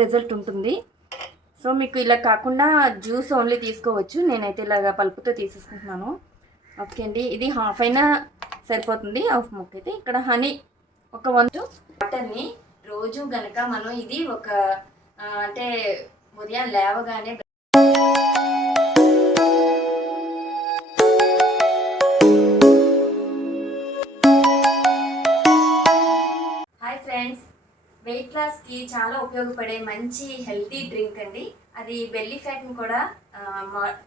Result ఉంటుంది. So మీకు ఇలా కాకుండా జ్యూస్ ఓన్లీ తీసుకోవచ్చు. నేనైతే ఇలాగ పల్పుతో తీసేసుకుంటున్నాను. ఓకే అండి, ఇది హాఫ్ అయినా సరిపోతుంది. హాఫ్ ముక్క అయితే ఇక్కడ హనీ ఒక 1 వాటర్ని రోజు గనక మనం ఇది ఒక అంటే ఉదయం లేవగానే ఫ్రెండ్స్, వెయిట్ లాస్కి చాలా ఉపయోగపడే మంచి హెల్తీ డ్రింక్ అండి. అది బెల్లీ ఫ్యాట్ని కూడా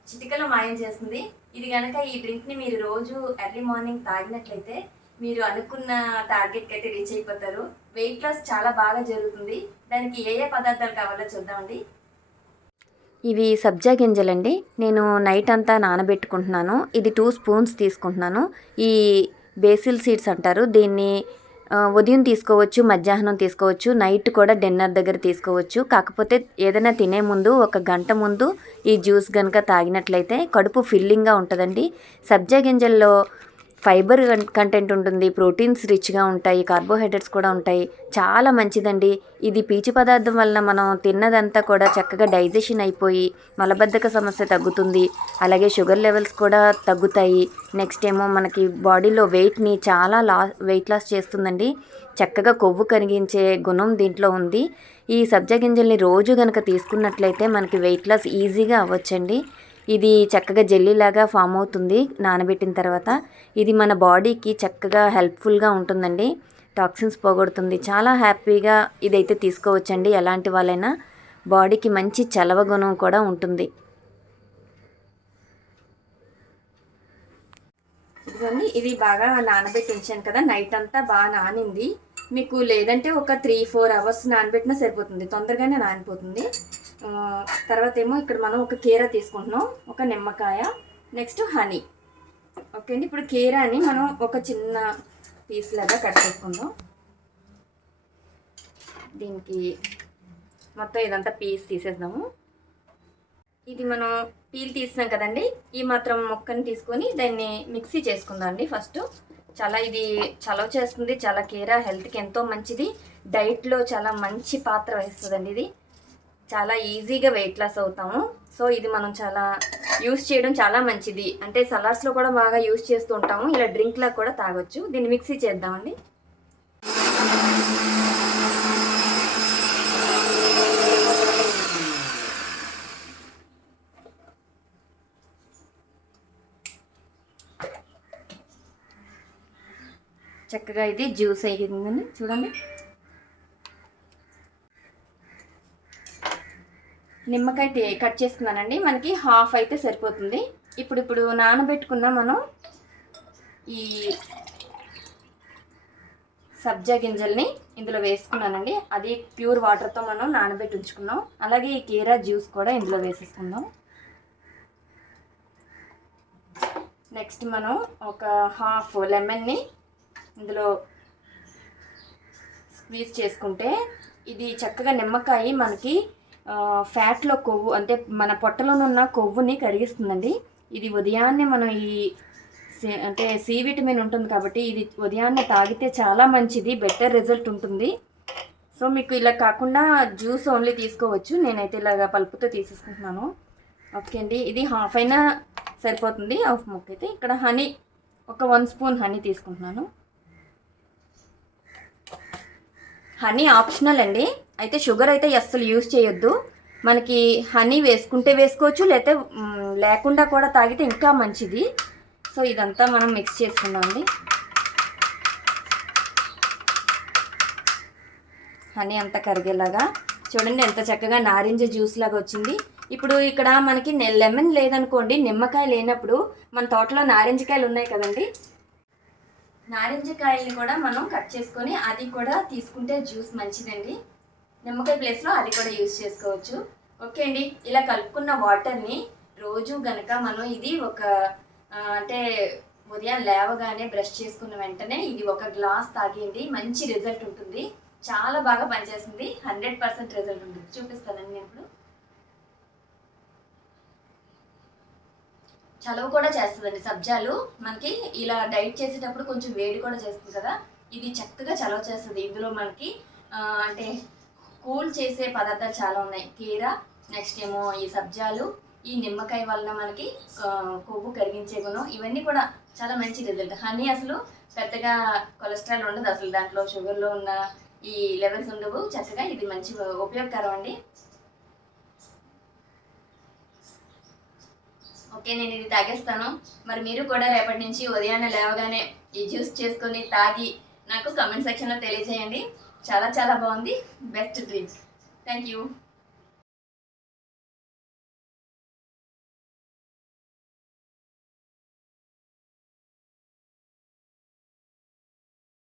చిటికలో మాయం చేస్తుంది. ఇది కనుక ఈ డ్రింక్ని మీరు రోజు ఎర్లీ మార్నింగ్ తాగినట్లయితే మీరు అనుకున్న టార్గెట్కి అయితే రీచ్ అయిపోతారు. వెయిట్ లాస్ చాలా బాగా జరుగుతుంది. దానికి ఏ ఏ పదార్థాలు కావాలో చూద్దామండి. ఇవి సబ్జా గింజలండి. నేను నైట్ అంతా నానబెట్టుకుంటున్నాను. ఇది 2 స్పూన్స్ తీసుకుంటున్నాను. ఈ బేసిల్ సీడ్స్ అంటారు దీన్ని. ఉదయం తీసుకోవచ్చు, మధ్యాహ్నం తీసుకోవచ్చు, నైట్ కూడా డిన్నర్ దగ్గర తీసుకోవచ్చు. కాకపోతే ఏదైనా తినే ముందు 1 గంట ముందు ఈ జ్యూస్ కనుక తాగినట్లయితే కడుపు ఫిల్లింగ్గా ఉంటుందండి. సబ్జా గింజల్లో ఫైబర్ కంటెంట్ ఉంటుంది, ప్రోటీన్స్ రిచ్గా ఉంటాయి, కార్బోహైడ్రేట్స్ కూడా ఉంటాయి. చాలా మంచిదండి. ఇది పీచు పదార్థం వలన మనం తిన్నదంతా కూడా చక్కగా డైజెషన్ అయిపోయి మలబద్ధక సమస్య తగ్గుతుంది. అలాగే షుగర్ లెవెల్స్ కూడా తగ్గుతాయి. నెక్స్ట్ ఏమో మనకి బాడీలో వెయిట్ లాస్ చేస్తుందండి. చక్కగా కొవ్వు కరిగించే గుణం దీంట్లో ఉంది. ఈ సబ్జా గింజల్ని రోజు కనుక తీసుకున్నట్లయితే మనకి వెయిట్ లాస్ ఈజీగా అవ్వచ్చండి. ఇది చక్కగా జెల్లీలాగా ఫామ్ అవుతుంది నానబెట్టిన తర్వాత. ఇది మన బాడీకి చక్కగా హెల్ప్ఫుల్గా ఉంటుందండి. టాక్సిన్స్ పోగొడుతుంది. చాలా హ్యాపీగా ఇదైతే తీసుకోవచ్చండి. ఎలాంటి వాళ్ళైనా బాడీకి మంచి చలవ గుణం కూడా ఉంటుంది. ఇదిగోండి, ఇది బాగా నానబెట్టి ఉంచాను కదా, నైట్ అంతా బాగా నానింది. మీకు లేదంటే ఒక 3-4 అవర్స్ నానబెట్టినా సరిపోతుంది, తొందరగానే నానిపోతుంది. తర్వాత ఏమో ఇక్కడ మనం ఒక కీరా తీసుకుంటున్నాం, ఒక నిమ్మకాయ, నెక్స్ట్ హనీ. ఓకే అండి, ఇప్పుడు కీరాని మనం ఒక చిన్న పీస్ లాగా కట్ చేసుకుందాం. దీనికి మొత్తం ఇదంతా పీస్ తీసేద్దాము. ఇది మనం పీల్ తీసినాం కదండి, ఈ మాత్రం మొక్కని తీసుకొని దాన్ని మిక్సీ చేసుకుందాం అండి ఫస్ట్. ఇది చలవ చేస్తుంది. చాలా కీరా హెల్త్కి ఎంతో మంచిది. డైట్లో చాలా మంచి పాత్ర వహిస్తుందండి. ఇది చాలా ఈజీగా వెయిట్ లాస్ అవుతాము. సో ఇది మనం చాలా యూస్ చేయడం చాలా మంచిది. అంటే సలాడ్స్లో కూడా బాగా యూస్ చేస్తూ ఉంటాము. ఇలా డ్రింక్లా కూడా తాగొచ్చు. దీన్ని మిక్సీ చేద్దామండి. చక్కగా ఇది జ్యూస్ అయ్యిందండి, చూడండి. నిమ్మకాయ కట్ చేసుకున్నానండి. మనకి హాఫ్ అయితే సరిపోతుంది. ఇప్పుడు నానబెట్టుకున్న మనం ఈ సబ్జా గింజల్ని ఇందులో వేసుకున్నానండి. అది ప్యూర్ వాటర్తో మనం నానబెట్టి ఉంచుకున్నాం. అలాగే ఈ కీరా జ్యూస్ కూడా ఇందులో వేసేసుకుందాం. నెక్స్ట్ మనం ఒక హాఫ్ లెమన్ని ఇందులో స్క్వీజ్ చేసుకుంటే ఇది చక్కగా నిమ్మకాయ మనకి ఫ్యాట్లో కొవ్వు అంటే మన పొట్టలోనున్న కొవ్వుని కరిగిస్తుందండి. ఇది ఉదయాన్నే మనం అంటే సి విటమిన్ ఉంటుంది కాబట్టి ఇది ఉదయాన్నే తాగితే చాలా మంచిది, బెటర్ రిజల్ట్ ఉంటుంది. సో మీకు ఇలా కాకుండా జ్యూస్ ఓన్లీ తీసుకోవచ్చు. నేనైతే ఇలాగ పల్పుతో తీసేసుకుంటున్నాను. ఓకే అండి, ఇది హాఫ్ అయినా సరిపోతుంది. హాఫ్ ముక్క అయితే ఇక్కడ హనీ ఒక 1 స్పూన్ హనీ తీసుకుంటున్నాను. హనీ ఆప్షనల్ అండి. అయితే షుగర్ అయితే అస్సలు యూజ్ చేయొద్దు. మనకి హనీ వేసుకుంటే వేసుకోవచ్చు, లేకుండా కూడా తాగితే ఇంకా మంచిది. సో ఇదంతా మనం మిక్స్ చేసుకుందాం అండి. హనీ అంతా కరిగేలాగా చూడండి, ఎంత చక్కగా నారింజ జ్యూస్ లాగా వచ్చింది. ఇప్పుడు ఇక్కడ మనకి లెమన్ లేదనుకోండి, నిమ్మకాయ లేనప్పుడు మన తోటలో నారింజకాయలు ఉన్నాయి కదండి, నారింజకాయల్ని కూడా మనం కట్ చేసుకొని అది కూడా తీసుకుంటే జ్యూస్ మంచిదండి. నిమ్మకాయ ప్లేస్లో అది కూడా యూజ్ చేసుకోవచ్చు. ఓకే అండి, ఇలా కలుపుకున్న వాటర్ని రోజు గనక మనం ఇది అంటే ఉదయం లేవగానే బ్రష్ చేసుకున్న వెంటనే ఇది 1 గ్లాస్ తాగేయండి. మంచి రిజల్ట్ ఉంటుంది. చాలా బాగా పనిచేస్తుంది. 100% రిజల్ట్ ఉంటుంది. చూపిస్తానండి నేను ఇప్పుడు. చలవ కూడా చేస్తుందండి సబ్జాలు. మనకి ఇలా డైట్ చేసేటప్పుడు కొంచెం వేడి కూడా చేస్తుంది కదా, ఇది చక్కగా చలవ చేస్తుంది. ఇందులో మనకి అంటే కూల్ చేసే పదార్థాలు చాలా ఉన్నాయి. కీరా, నెక్స్ట్ ఏమో ఈ సబ్జాలు, ఈ నిమ్మకాయ వలన మనకి కొవ్వు కరిగించే గుణం, ఇవన్నీ కూడా చాలా మంచి రిజల్ట్. హనీ అసలు పెద్దగా కొలెస్ట్రాల్ ఉండదు, అసలు దాంట్లో షుగర్లో ఉన్న ఈ లెవెల్స్ ఉండవు. చక్కగా ఇది మంచి ఉపయోగకరం అండి. ఓకే, నేను ఇది తాగేస్తాను. మరి మీరు కూడా రేపటి నుంచి ఉదయాన్నే లేవగానే ఈ జ్యూస్ చేసుకొని తాగి నాకు కమెంట్ సెక్షన్లో తెలియజేయండి. చాలా చాలా బాగుంది, బెస్ట్ డ్రింక్. Thank you.